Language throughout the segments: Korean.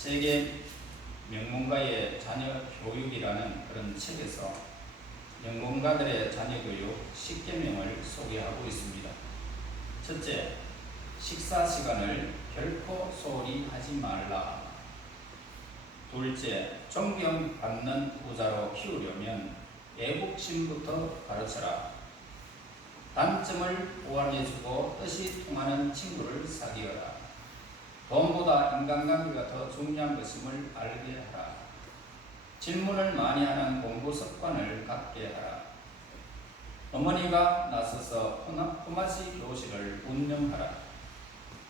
세계 명문가의 자녀 교육이라는 그런 책에서 명문가들의 자녀 교육 10계명을 소개하고 있습니다. 첫째, 식사 시간을 결코 소홀히 하지 말라. 둘째, 존경받는 부자로 키우려면 애국심부터 가르쳐라. 단점을 보완해주고 뜻이 통하는 친구를 사귀어라. 돈보다 인간관계가 더 중요한 것임을 알게 하라. 질문을 많이 하는 공부 습관을 갖게 하라. 어머니가 나서서 품앗이 교실을 운영하라.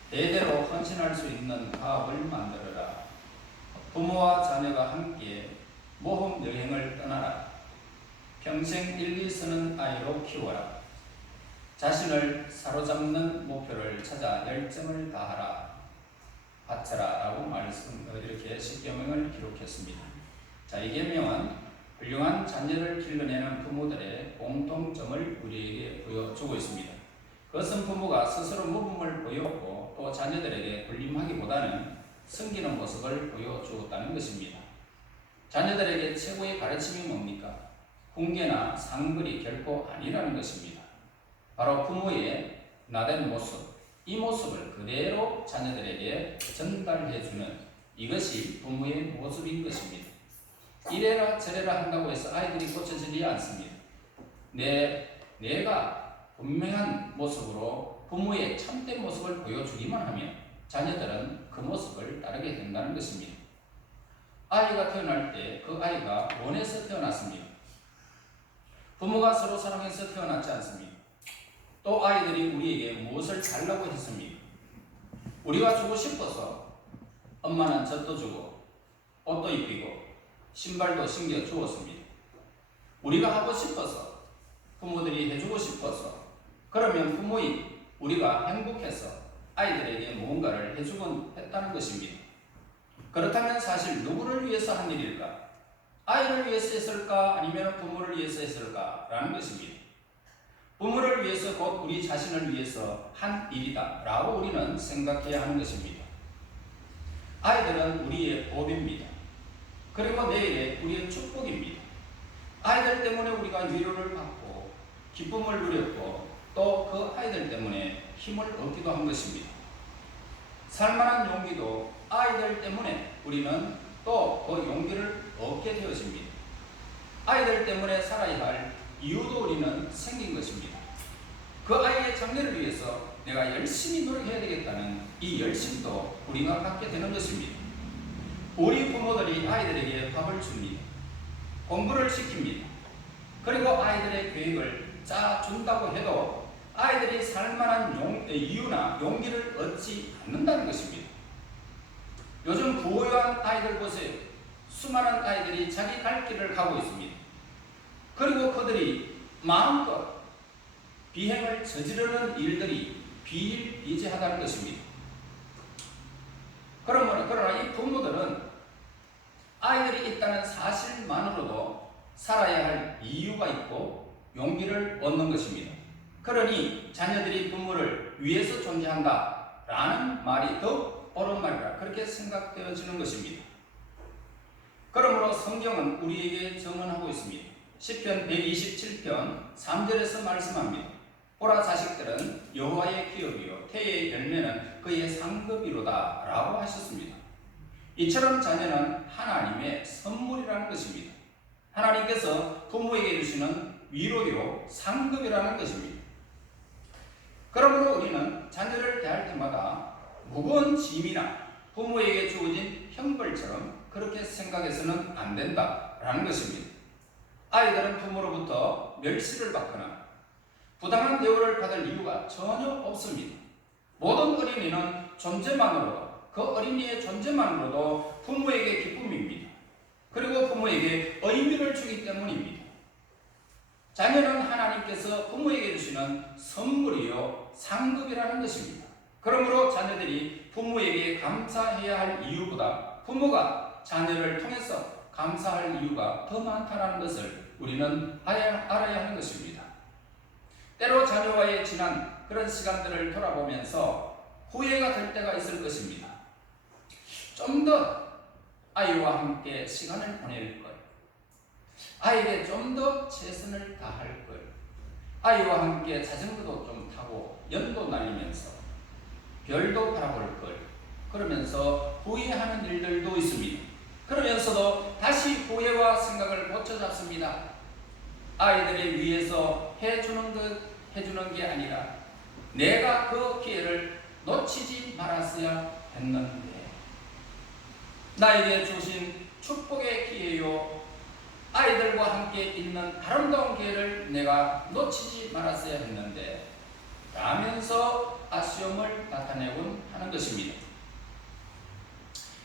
대대로 헌신할 수 있는 가업을 만들어라. 부모와 자녀가 함께 모험 여행을 떠나라. 평생 일리 서는 아이로 키워라. 자신을 사로잡는 목표를 찾아 열정을 다하라. 바쳐라 라고 이렇게 10계명을 기록했습니다. 자, 이 계명은 훌륭한 자녀를 길러내는 부모들의 공통점을 우리에게 보여주고 있습니다. 그것은 부모가 스스로 모범을 보였고 또 자녀들에게 군림하기보다는 섬기는 모습을 보여주었다는 것입니다. 자녀들에게 최고의 가르침이 뭡니까? 훈계나 상글이 결코 아니라는 것입니다. 바로 부모의 나된 모습, 이 모습을 그대로 자녀들에게 전달해주는 이것이 부모의 모습인 것입니다. 이래라 저래라 한다고 해서 아이들이 고쳐지지 않습니다. 내가 분명한 모습으로 부모의 참된 모습을 보여주기만 하면 자녀들은 그 모습을 따르게 된다는 것입니다. 아이가 태어날 때 그 아이가 원해서 태어났습니다. 부모가 서로 사랑해서 태어났지 않습니다. 또 아이들이 우리에게 무엇을 달라고 했습니까? 우리가 주고 싶어서 엄마는 젖도 주고 옷도 입히고 신발도 신겨 주었습니다. 우리가 하고 싶어서 부모들이 해주고 싶어서 그러면 부모인 우리가 행복해서 아이들에게 무언가를 해주곤 했다는 것입니다. 그렇다면 사실 누구를 위해서 한 일일까? 아이를 위해서 했을까? 아니면 부모를 위해서 했을까? 라는 것입니다. 부모를 위해서 곧 우리 자신을 위해서 한 일이다 라고 우리는 생각해야 하는 것입니다. 아이들은 우리의 복입니다. 그리고 내일의 우리의 축복입니다. 아이들 때문에 우리가 위로를 받고 기쁨을 누렸고 또 그 아이들 때문에 힘을 얻기도 한 것입니다. 살만한 용기도 아이들 때문에 우리는 또 그 용기를 얻게 되어집니다. 아이들 때문에 살아야 할 이유도 우리는 생긴 것입니다. 그 아이의 장래를 위해서 내가 열심히 노력해야 되겠다는 이 열심도 우리가 갖게 되는 것입니다. 우리 부모들이 아이들에게 밥을 줍니다. 공부를 시킵니다. 그리고 아이들의 계획을 짜준다고 해도 아이들이 살만한 이유나 용기를 얻지 않는다는 것입니다. 요즘 부유한 아이들 보세요. 수많은 아이들이 자기 갈 길을 가고 있습니다. 그리고 그들이 마음껏 비행을 저지르는 일들이 비일비재하다는 것입니다. 그러나 이 부모들은 아이들이 있다는 사실만으로도 살아야 할 이유가 있고 용기를 얻는 것입니다. 그러니 자녀들이 부모를 위해서 존재한다 라는 말이 더 옳은 말이라 그렇게 생각되어지는 것입니다. 그러므로 성경은 우리에게 전언하고 있습니다. 시편 127편 3절에서 말씀합니다. 보라, 자식들은 여호와의 기업이요 태의 열매는 그의 상급이로다 라고 하셨습니다. 이처럼 자녀는 하나님의 선물이라는 것입니다. 하나님께서 부모에게 주시는 위로요 상급이라는 것입니다. 그러므로 우리는 자녀를 대할 때마다 무거운 짐이나 부모에게 주어진 형벌처럼 그렇게 생각해서는 안 된다라는 것입니다. 아이들은 부모로부터 멸시를 받거나 부당한 대우를 받을 이유가 전혀 없습니다. 모든 어린이는 존재만으로도 그 어린이의 존재만으로도 부모에게 기쁨입니다. 그리고 부모에게 의미를 주기 때문입니다. 자녀는 하나님께서 부모에게 주시는 선물이요 상급이라는 것입니다. 그러므로 자녀들이 부모에게 감사해야 할 이유보다 부모가 자녀를 통해서 감사할 이유가 더 많다는 것을 우리는 알아야 하는 것입니다. 때로 자녀와의 지난 그런 시간들을 돌아보면서 후회가 될 때가 있을 것입니다. 좀 더 아이와 함께 시간을 보낼 것, 아이에게 좀 더 최선을 다할 것, 아이와 함께 자전거도 좀 타고 연도 날리면서 별도 바라볼 걸, 그러면서 후회하는 일들도 있습니다. 그러면서도 다시 후회와 생각을 고쳐잡습니다. 아이들을 위해서 해주는 게 아니라 내가 그 기회를 놓치지 말았어야 했는데, 나에게 주신 축복의 기회요, 아이들과 함께 있는 아름다운 기회를 내가 놓치지 말았어야 했는데 라면서 아쉬움을 나타내곤 하는 것입니다.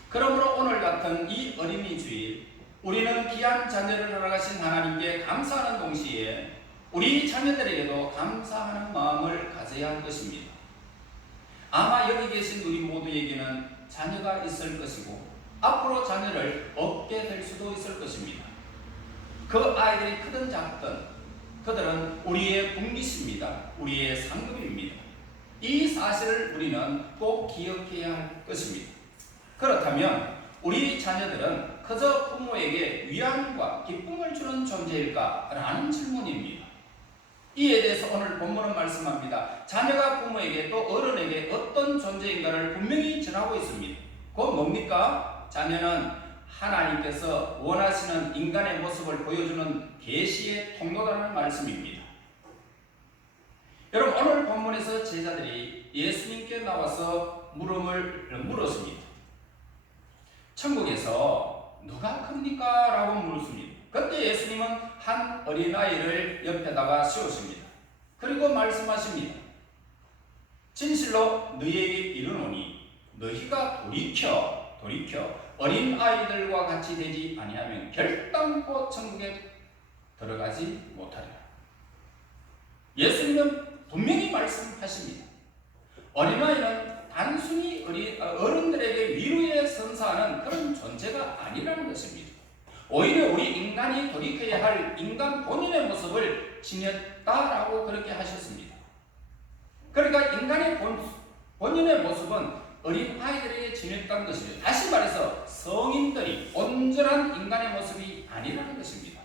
그러므로 오늘 같은 이 어린이 주일, 우리는 귀한 자녀를 허락하신 하나님께 감사하는 동시에 우리 자녀들에게도 감사하는 마음을 가져야 할 것입니다. 아마 여기 계신 우리 모두에게는 자녀가 있을 것이고 앞으로 자녀를 얻게 될 수도 있을 것입니다. 그 아이들이 크든 작든 그들은 우리의 분깃입니다. 우리의 상급입니다. 이 사실을 우리는 꼭 기억해야 할 것입니다. 그렇다면 우리 자녀들은 그저 부모에게 위안과 기쁨을 주는 존재일까? 라는 질문입니다. 이에 대해서 오늘 본문은 말씀합니다. 자녀가 부모에게 또 어른에게 어떤 존재인가를 분명히 전하고 있습니다. 그건 뭡니까? 자녀는 하나님께서 원하시는 인간의 모습을 보여주는 계시의 통로라는 말씀입니다. 여러분, 오늘 본문에서 제자들이 예수님께 나와서 물었습니다. 천국에서 누가 큽니까? 라고 물었습니다. 그때 예수님은 한 어린아이를 옆에다가 세우십니다. 그리고 말씀하십니다. 진실로 너희에게 이르노니 너희가 돌이켜 어린아이들과 같이 되지 아니하면 결단코 천국에 들어가지 못하리라. 예수님은 분명히 말씀하십니다. 어린아이는 단순히 어른들에게 위로에 선사하는 그런 존재가 아니라는 것입니다. 오히려 우리 인간이 돌이켜야 할 인간 본인의 모습을 지녔다라고 그렇게 하셨습니다. 그러니까 인간의 본인의 모습은 어린 아이들에게 지녔다는 것입니다. 다시 말해서 성인들이 온전한 인간의 모습이 아니라는 것입니다.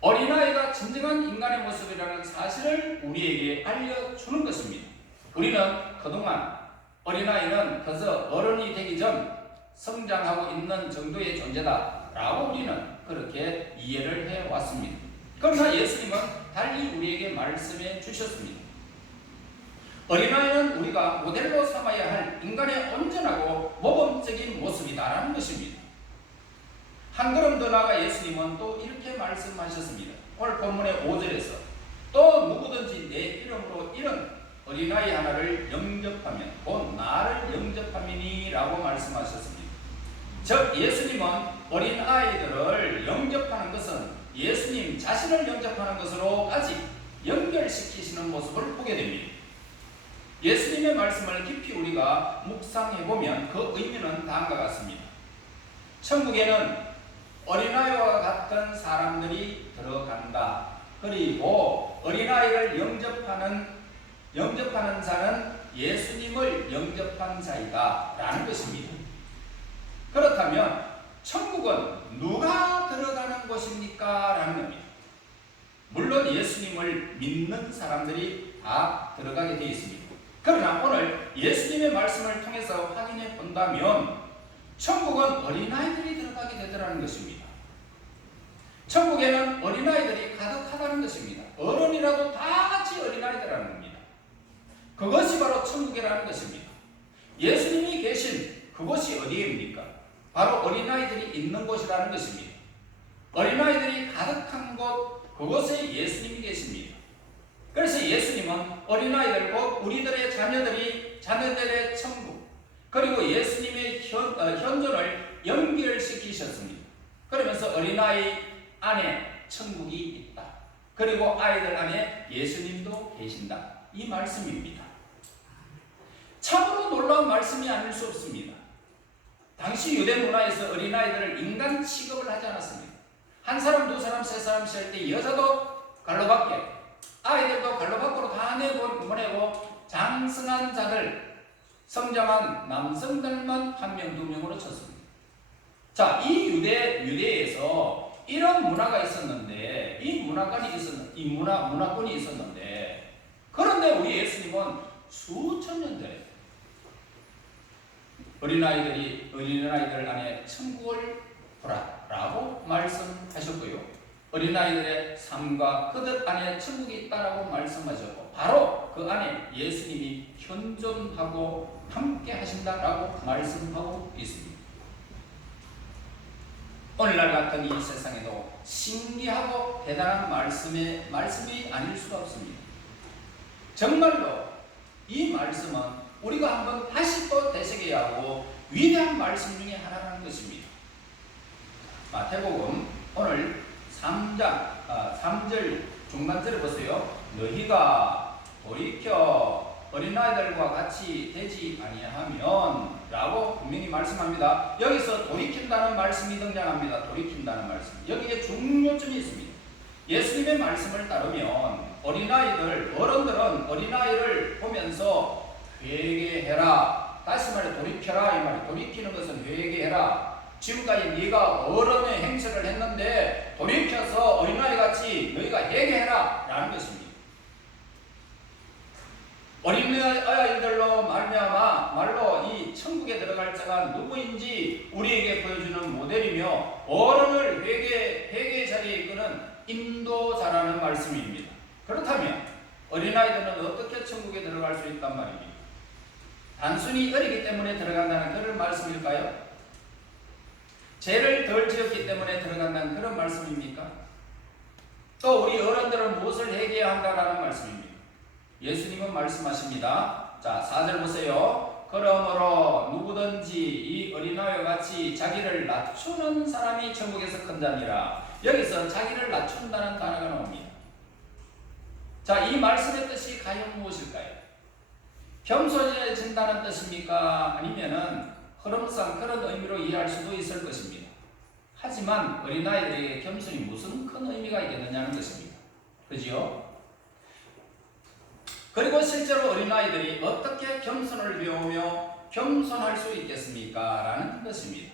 어린아이가 진정한 인간의 모습이라는 사실을 우리에게 알려주는 것입니다. 우리는 그동안 어린아이는 그저 어른이 되기 전 성장하고 있는 정도의 존재다 라고 우리는 그렇게 이해를 해왔습니다. 그러나 예수님은 달리 우리에게 말씀해 주셨습니다. 어린아이는 우리가 모델로 삼아야 할 인간의 온전하고 모범적인 모습이다라는 것입니다. 한 걸음 더 나아가 예수님은 또 이렇게 말씀하셨습니다. 오늘 본문의 5절에서 또 누구든지 내 이름으로 이런 어린아이 하나를 영접하면 곧 나를 영접함이니 라고 말씀하셨습니다. 즉 예수님은 어린아이들을 영접하는 것은 예수님 자신을 영접하는 것으로까지 연결시키시는 모습을 보게 됩니다. 예수님의 말씀을 깊이 우리가 묵상해보면 그 의미는 다음과 같습니다. 천국에는 어린아이와 같은 사람들이 들어간다. 그리고 어린아이를 영접하는 자는 예수님을 영접한 자이다 라는 것입니다. 그렇다면 천국은 누가 들어가는 곳입니까? 라는 겁니다. 물론 예수님을 믿는 사람들이 다 들어가게 되어 있습니다. 그러나 오늘 예수님의 말씀을 통해서 확인해 본다면 천국은 어린아이들이 들어가게 되더라는 것입니다. 천국에는 어린아이들이 가득하다는 것입니다. 어른이라도 다 같이 어린아이들이라는 겁니다. 그것이 바로 천국이라는 것입니다. 예수님이 계신 그곳이 어디입니까? 바로 어린아이들이 있는 곳이라는 것입니다. 어린아이들이 가득한 곳, 그곳에 예수님이 계십니다. 그래서 예수님은 어린아이들 곧 우리들의 자녀들의 천국, 그리고 예수님의 현존을 연결시키셨습니다. 그러면서 어린아이 안에 천국이 있다. 그리고 아이들 안에 예수님도 계신다. 이 말씀입니다. 참으로 놀라운 말씀이 아닐 수 없습니다. 당시 유대 문화에서 어린아이들을 인간 취급을 하지 않았습니다. 한 사람, 두 사람, 세 사람씩 할 때 여자도 갈로 밖에, 아이들도 갈로 밖으로 다 내보내고 장성한 자들, 성장한 남성들만 한 명, 두 명으로 쳤습니다. 자, 이 유대에서 이런 문화가 있었는데, 문화권이 있었는데, 그런데 우리 예수님은 수천 년 전에 어린아이들 안에 천국을 보라라고 말씀하셨고요. 어린아이들의 삶과 그들 안에 천국이 있다라고 말씀하셨고, 바로 그 안에 예수님이 현존하고 함께 하신다라고 말씀하고 있습니다. 오늘날 같은 이 세상에도 신기하고 대단한 말씀이 아닐 수가 없습니다. 정말로 이 말씀은 우리가 한번 다시 또 되새겨야 하고 위대한 말씀 중에 하나라는 것입니다. 마태복음 오늘 3절 중간절에 보세요. 너희가 돌이켜 어린아이들과 같이 되지 아니하면 라고 분명히 말씀합니다. 여기서 돌이킨다는 말씀이 등장합니다. 돌이킨다는 말씀. 여기에 중요점이 있습니다. 예수님의 말씀을 따르면 어른들은 어린아이를 보면서 회개해라. 다시 말해 돌이켜라 이 말이. 돌이키는 것은 회개해라. 지금까지 네가 어른의 행세를 했는데 돌이켜서 어린아이같이 너희가 회개해라 라는 것입니다. 어린아이들로 말로 이 천국에 들어갈 자가 누구인지 우리에게 보여주는 모델이며 어른을 회개의 자리에 이끄는 인도자라는 말씀입니다. 그렇다면 어린아이들은 어떻게 천국에 들어갈 수 있단 말입니까? 단순히 어리기 때문에 들어간다는 그런 말씀일까요? 죄를 덜 지었기 때문에 들어간다는 그런 말씀입니까? 또 우리 어른들은 무엇을 회개해야 한다라는 말씀입니다. 예수님은 말씀하십니다. 자, 4절 보세요. 그러므로 누구든지 이 어린아이와 같이 자기를 낮추는 사람이 천국에서 큰 자니라. 여기서 자기를 낮춘다는 단어가 나옵니다. 자, 이 말씀의 뜻이 과연 무엇일까요? 겸손해진다는 뜻입니까? 아니면은 흐름상 그런 의미로 이해할 수도 있을 것입니다. 하지만 어린아이들에게 겸손이 무슨 큰 의미가 있겠느냐는 것입니다. 그지요? 그리고 실제로 어린아이들이 어떻게 겸손을 배우며 겸손할 수 있겠습니까? 라는 것입니다.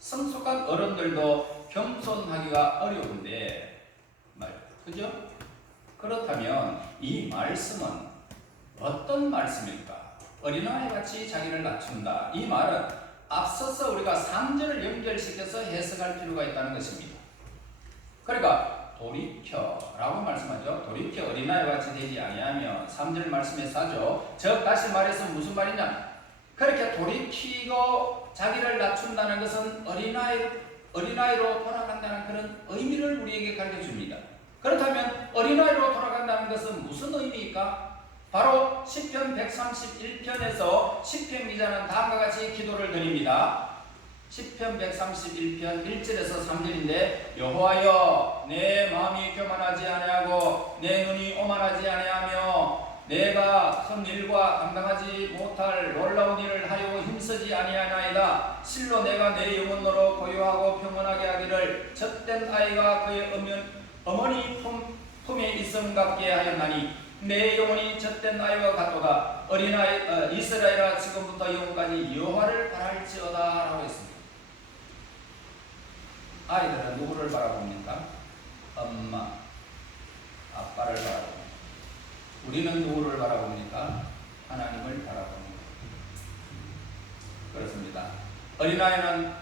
성숙한 어른들도 겸손하기가 어려운데 그죠? 그렇다면 이 말씀은 어떤 말씀일까? 어린아이같이 자기를 낮춘다. 이 말은 앞서서 우리가 3절을 연결시켜서 해석할 필요가 있다는 것입니다. 그러니까 돌이켜라고 말씀하죠. 돌이켜 어린아이같이 되지 아니하면 3절 말씀에서 하죠. 즉 다시 말해서 무슨 말이냐? 그렇게 돌이키고 자기를 낮춘다는 것은 어린아이로 돌아간다는 그런 의미를 우리에게 가르쳐줍니다. 그렇다면 어린아이로 돌아간다는 것은 무슨 의미일까? 바로 시편 131편에서 시편 기자는 다음과 같이 기도를 드립니다. 시편 131편 1절에서 3절인데 여호와여 내 마음이 교만하지 아니하고 내 눈이 오만하지 아니하며 내가 큰 일과 감당하지 못할 놀라운 일을 하려고 힘쓰지 아니하나이다. 실로 내가 내 영혼으로 고요하고 평온하게 하기를 젖된 아이가 그의 어머니 품에 있음 같게 하였나니 내 영혼이 젖된 아이와 같도다. 어린아이 이스라엘아 지금부터 영원까지 여호와를 바랄지어다 라고 했습니다. 아이들은 누구를 바라봅니까? 엄마, 아빠를 바라봅니다. 우리는 누구를 바라봅니까? 하나님을 바라봅니다. 그렇습니다. 어린아이는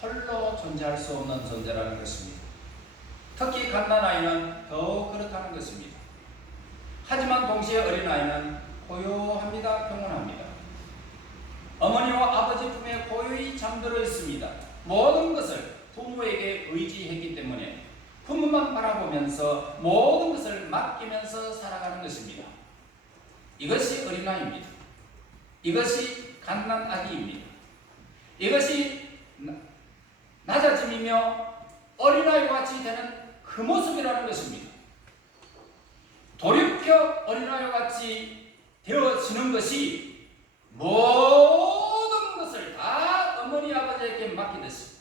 홀로 존재할 수 없는 존재라는 것입니다. 특히 갓난아이는 더욱 그렇다는 것입니다. 하지만 동시에 어린아이는 고요합니다. 평온합니다. 어머니와 아버지 품에 고요히 잠들어 있습니다. 모든 것을 부모에게 의지했기 때문에 부모만 바라보면서 모든 것을 맡기면서 살아가는 것입니다. 이것이 어린아이입니다. 이것이 갓난아기입니다. 이것이 낮아짐이며 어린아이와 같이 되는 그 모습이라는 것입니다. 돌이켜 어린아이와 같이 되어지는 것이 모든 것을 다 어머니 아버지에게 맡기듯이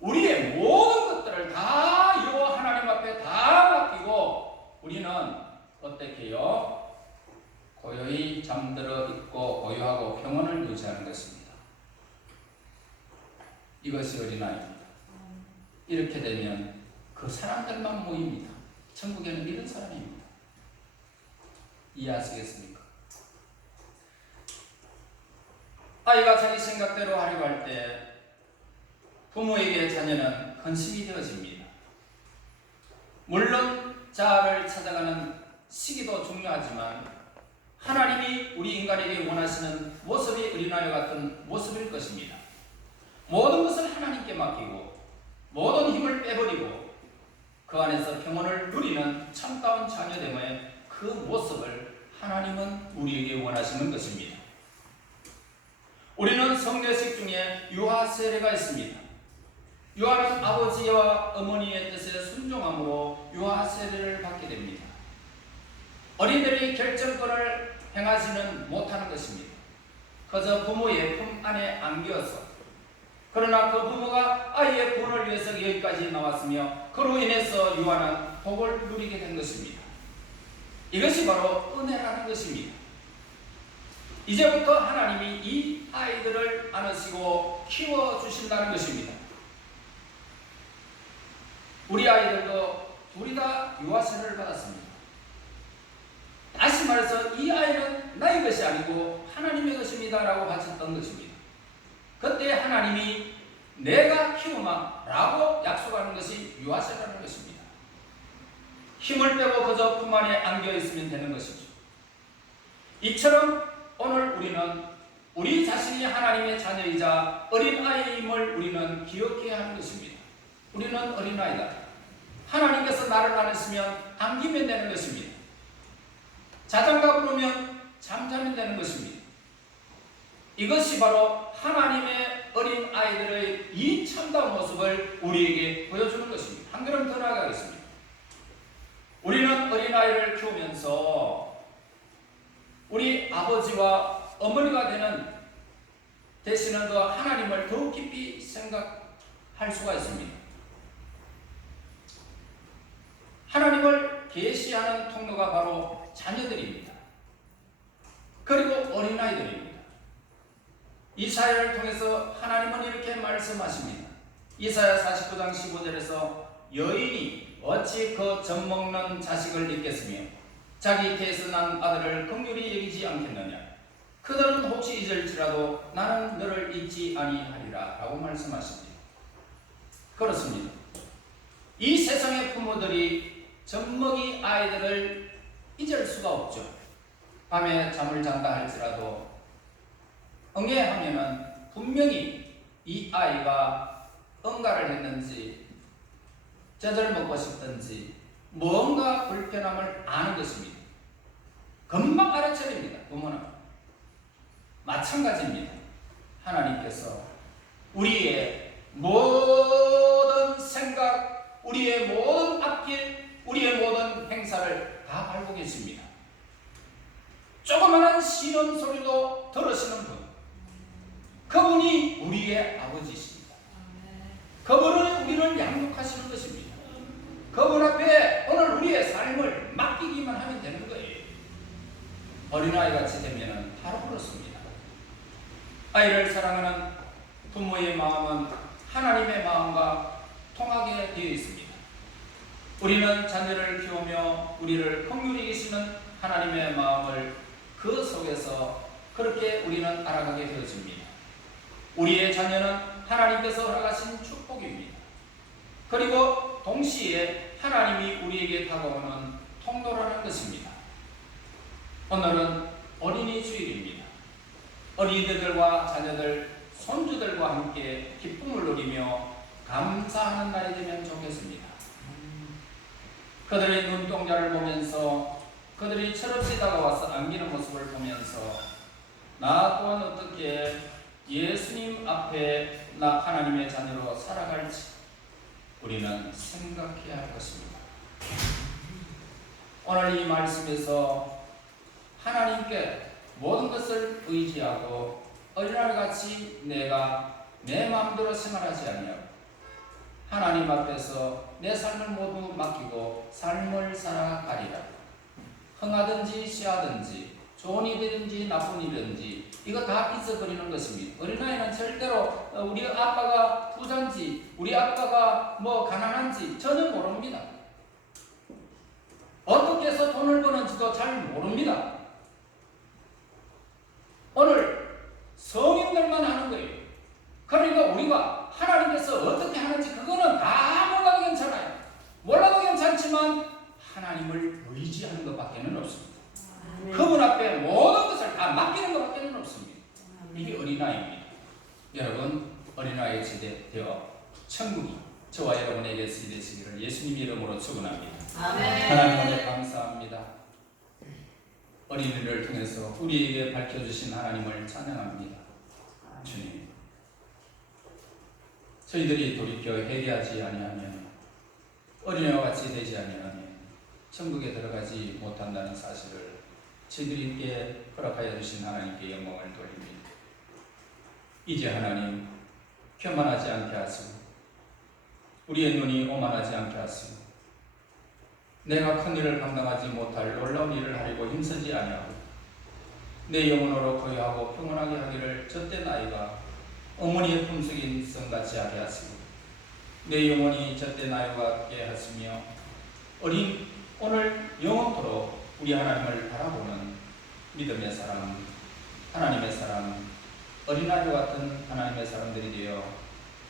우리의 모든 것들을 다 여호와 하나님 앞에 다 맡기고 우리는 어떻게 해요? 고요히 잠들어 있고 고요하고 평온을 유지하는 것입니다. 이것이 어린아이입니다. 이렇게 되면 그 사람들만 모입니다. 천국에는 이런 사람입니다. 이해하시겠습니까? 아이가 자기 생각대로 하려고 할 때 부모에게 자녀는 헌신이 되어집니다. 물론 자아를 찾아가는 시기도 중요하지만 하나님이 우리 인간에게 원하시는 모습이 어린아이 같은 모습일 것입니다. 모든 것을 하나님께 맡기고 모든 힘을 빼버리고 그 안에서 평온을 누리는 참다운 자녀됨의 그 모습을 하나님은 우리에게 원하시는 것입니다. 우리는 성례식 중에 유아 세례가 있습니다. 유아는 아버지와 어머니의 뜻에 순종함으로 유아 세례를 받게 됩니다. 어린들이 결정권을 행하지는 못하는 것입니다. 그저 부모의 품 안에 안겨서, 그러나 그 부모가 아이의 구원을 위해서 여기까지 나왔으며 그로 인해서 유아는 복을 누리게 된 것입니다. 이것이 바로 은혜라는 것입니다. 이제부터 하나님이 이 아이들을 안으시고 키워주신다는 것입니다. 우리 아이들도 둘이 다 유아세례를 받았습니다. 다시 말해서 이 아이는 나의 것이 아니고 하나님의 것입니다 라고 바쳤던 것입니다. 그때 하나님이 내가 키우마 라고 약속하는 것이 유아세례라는 것입니다. 힘을 빼고 그저 품 안에 안겨 있으면 되는 것이죠. 이처럼 오늘 우리는 우리 자신이 하나님의 자녀이자 어린아이임을 우리는 기억해야 하는 것입니다. 우리는 어린아이다. 하나님께서 나를 안으시면 안기면 되는 것입니다. 자장가 부르면 잠자면 되는 것입니다. 이것이 바로 하나님의 어린아이들의 이 참다운 모습을 우리에게 보여주는 것입니다. 한 걸음 더 나아가겠습니다. 우리는 어린아이를 키우면서 우리 아버지와 어머니가 되는 되시는 그 하나님을 더욱 깊이 생각할 수가 있습니다. 하나님을 계시하는 통로가 바로 자녀들입니다. 그리고 어린아이들입니다. 이사야를 통해서 하나님은 이렇게 말씀하십니다. 이사야 49장 15절에서 여인이 어찌 그 젖먹는 자식을 잊겠으며 자기 태에서 난 아들을 긍휼히 여기지 않겠느냐. 그들은 혹시 잊을지라도 나는 너를 잊지 아니하리라 라고 말씀하십니다. 그렇습니다. 이 세상의 부모들이 젖먹이 아이들을 잊을 수가 없죠. 밤에 잠을 잔다 할지라도 응애하면은 분명히 이 아이가 응가를 했는지 젖을 먹고 싶든지 뭔가 불편함을 아는 것입니다. 금방 알아차립니다. 부모는 마찬가지입니다. 하나님께서 우리의 모든 생각, 우리의 모든 앞길, 우리의 모든 행사를 다 알고 계십니다. 조그마한 신음 소리도 들으시는 분, 그분이 우리의 아버지십니다. 그분은 우리를 양육하시는 것입니다. 그분 앞에 오늘 우리의 삶을 맡기기만 하면 되는 거예요. 어린아이같이 되면 바로 그렇습니다. 아이를 사랑하는 부모의 마음은 하나님의 마음과 통하게 되어 있습니다. 우리는 자녀를 키우며 우리를 긍휼히 계시는 하나님의 마음을 그 속에서 그렇게 우리는 알아가게 되어집니다. 우리의 자녀는 하나님께서 허락하신 축복입니다. 그리고 동시에 하나님이 우리에게 다가오는 통로라는 것입니다. 오늘은 어린이 주일입니다. 어린이들과 자녀들, 손주들과 함께 기쁨을 누리며 감사하는 날이 되면 좋겠습니다. 그들의 눈동자를 보면서 그들이 철없이 다가와서 안기는 모습을 보면서 나 또한 어떻게 예수님 앞에 나 하나님의 자녀로 살아갈지 우리는 생각해야 할 것입니다. 오늘 이 말씀에서 하나님께 모든 것을 의지하고 어린아이같이 내가 내 마음대로 생활하지 아니하고 하나님 앞에서 내 삶을 모두 맡기고 삶을 살아가리라. 흥하든지 시하든지 좋은 일이든지 나쁜 일이든지 이거 다 잊어버리는 것입니다. 어린아이는 절대로 우리 아빠가 부자인지 우리 아빠가 뭐 가난한지 전혀 모릅니다. 어떻게 해서 돈을 버는지도 잘 모릅니다. 오늘 성인들만 하는 거예요. 그러니까 우리가 하나님께서 어떻게 하는지 그거는 다 몰라도 괜찮아요. 몰라도 괜찮지만 하나님을 의지하는 것밖에는 없습니다. 그분 앞에 모든 것을 다 맡기는 것밖에는 없습니다. 이게 어린아이입니다. 여러분, 어린아이 시대 되어 천국이 저와 여러분에게 되시기를 예수님 이름으로 축원합니다. 하나님 오늘 감사합니다. 어린이를 통해서 우리에게 밝혀주신 하나님을 찬양합니다. 주님, 저희들이 돌이켜 회개하지 아니하면 어린이와 같이 되지 아니하면 천국에 들어가지 못한다는 사실을 저희들에게 허락하여 주신 하나님께 영광을 돌립니다. 이제 하나님, 교만하지 않게 하시고 우리의 눈이 오만하지 않게 하시고 내가 큰 일을 감당하지 못할 놀라운 일을 하려고 힘쓰지 아니하고 내 영혼으로 고요하고 평온하게 하기를 젖된 아이가 어머니의 품속인 성같이 하게 하시고 내 영혼이 젖된 아이와 같게 하시며 오늘 영원토록 우리 하나님을 바라보는 믿음의 사람, 하나님의 사람, 어린아이와 같은 하나님의 사람들이 되어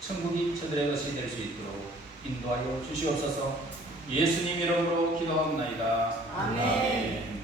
천국이 저들의 것이 될 수 있도록 인도하여 주시옵소서. 예수님 이름으로 기도하옵나이다. 아멘.